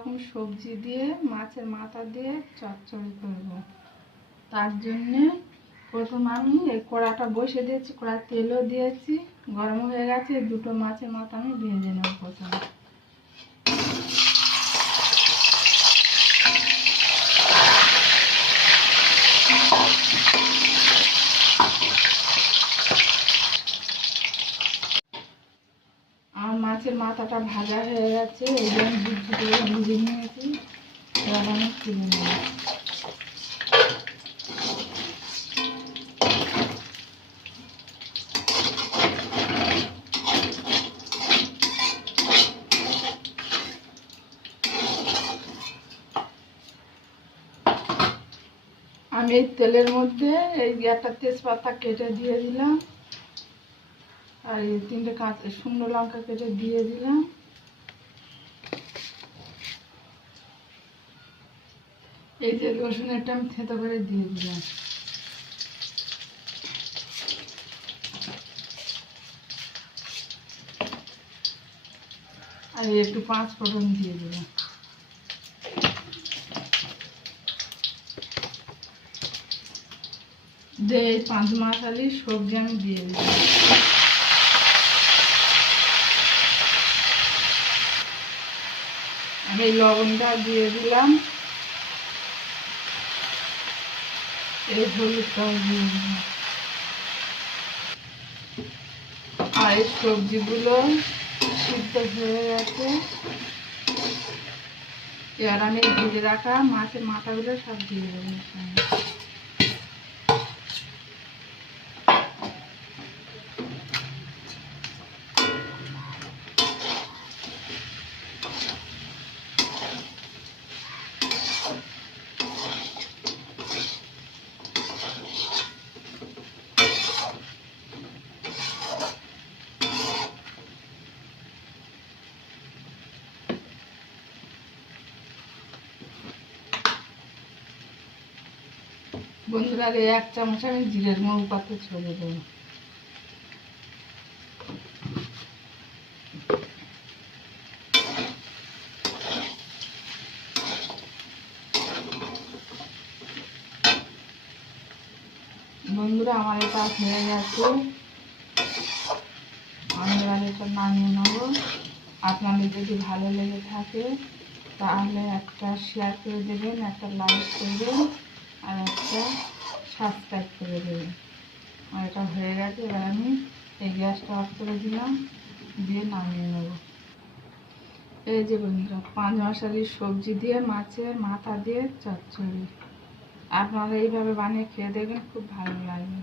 রকম সবজি দিয়ে, মাছের মাথা দিয়ে চচ্চড়ি করব। তার জন্যে প্রথম আমি এই কড়াটা বসে দিয়েছি কড়া তেলও দিয়েছি, গরম হয়ে গেছে দুটো মাছের মাথা আমি ভেজে নেব প্রথমে আমার মাছের মাথাটা ভাজা হয়ে গেছে জন্য দুধ ভেজে নিয়েছি। এবার আমি তুলে নেব। আমি তেলের মধ্যে এই একটা তেজপাতা কেটে দিয়ে দিলাম। আর এই তিনটে কাঁচা শুকনো লঙ্কা কেটে দিয়ে দিলাম। এই যে রসুনেরটা আমি থেতো করে দিয়ে দিলাম। আর একটু পাঁচ ফোড়ন দিয়ে দিলাম। দিয়ে এই পাঁচ মাসালি সবজি আমি দিয়ে দিলাম আমি এই লবণটা দিয়ে দিলাম। এই হলুদটাও দিয়ে দিলাম। আর এই সবজিগুলো সিদ্ধ হয়ে গেছে। এবার আমি ভেজে রাখা মাছের মাথাগুলো সব দিয়ে দেবো। বন্ধুরা আর এক চামচ আমি জিরের মৌ পাতে ছড়িয়ে দেবো। বন্ধুরা, আমার এটা হয়ে গেছে। আমি এবার এটা নামিয়ে নেব। আপনাদের যদি ভালো লেগে থাকে, তাহলে একটা শেয়ার করে দেবেন, একটা লাইক করবেন আর একটা সাবস্ক্রাইব করে দেবেন আর এটা হয়ে গেছে, এবার আমি এই গ্যাসটা অফ করে দিলাম, দিয়ে নামিয়ে নেব। এই যে বন্ধুরা পাঁচ মশালির সবজি দিয়ে, মাছের মাথা দিয়ে চচ্চড়ি। আপনারা এইভাবে বানিয়ে খেয়ে দেখবেন, খুব ভালো লাগবে।